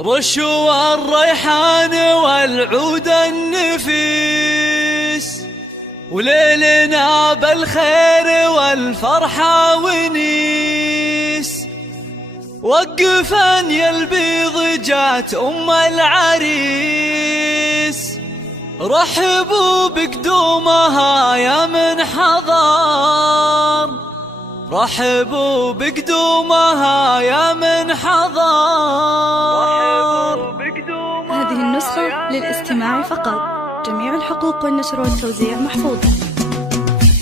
رشوا الريحان والعود النفيس، وليلنا بالخير والفرحة ونيس. وقفن يا البيض جات أم العريس، رحبوا بقدومها يا من حضر، رحبوا بقدومها يا من حضر. هذه النسخة للاستماع فقط، جميع الحقوق والنشر والتوزيع محفوظة.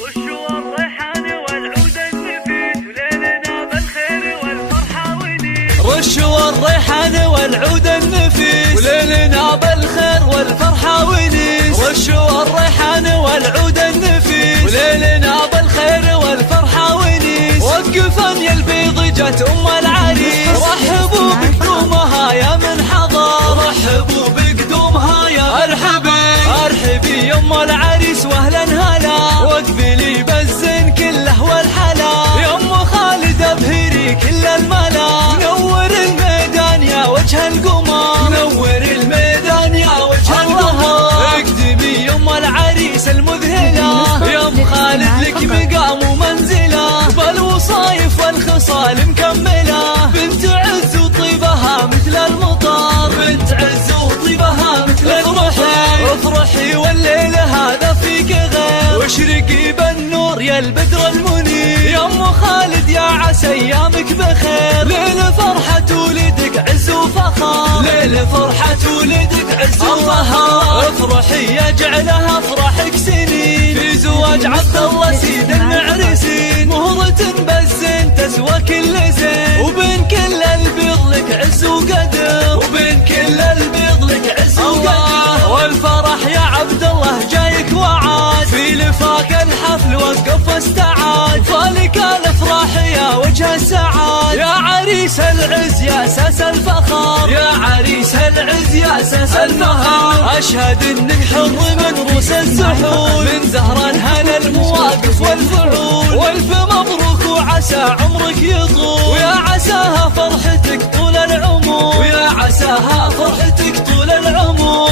رشوا الريحان والعود النفيس، وليلنا بالخير والفرحة ونيس. رشوا الريحان والعود النفيس، وليلنا بالخير والفرحة ونيس. رشوا الريحان والعود النفيس، وليلنا بالخير والفرحة ونيس. وقفن يا البيض جات أم العريس، رحبوا بقدومها يا من حضر، رحبوا بقدومها يا ارحبي ارحبي يا ام العريس واهلا هلا. واقبلي بالزين كله والحلا، يا ام خالد ابهري كل الملا. نور الميدان يا وجه القمر، نور الميدان يا وجه القمر. اقدمي يا ام العريس المذهله، يا ام خالد لك مقام ومنزله. بالوصايف والخصال مكمله، بنت عز وطيبها مثل المطر، بنت عز وطيبها مثل المطر. افرحي والليل هذا فيك غير، واشرقي بالنور يا البدر المنير. يا ام خالد يا عسى ايامك بخير، ليل فرحة ولدك عز وفخر، ليل فرحة ولدك عز وفخر. افرحي يجعلها افراحك سنين، في زواج عبد الله سيد المعرسين. مهرة بالزين تسوى كل زين، وبين كل البيض لك عز وقدر، وبين كل البيض لك عز وقدر. والفرح يا عبد الله جايك وعاد، في لفاك الحفل وقف واستعاد. فالك الافراح يا وجه السعاد، يا عريس العز يا اساس الفخر، يا عريس العز يا اساس الفخر. اشهد انك حر من روس الزحول، من زهر الهنا المواقف والفعول. والف مبروك وعسى عمرك يطول، ويا عساها فرحتك طول العمر، ويا عساها فرحتك طول العمر.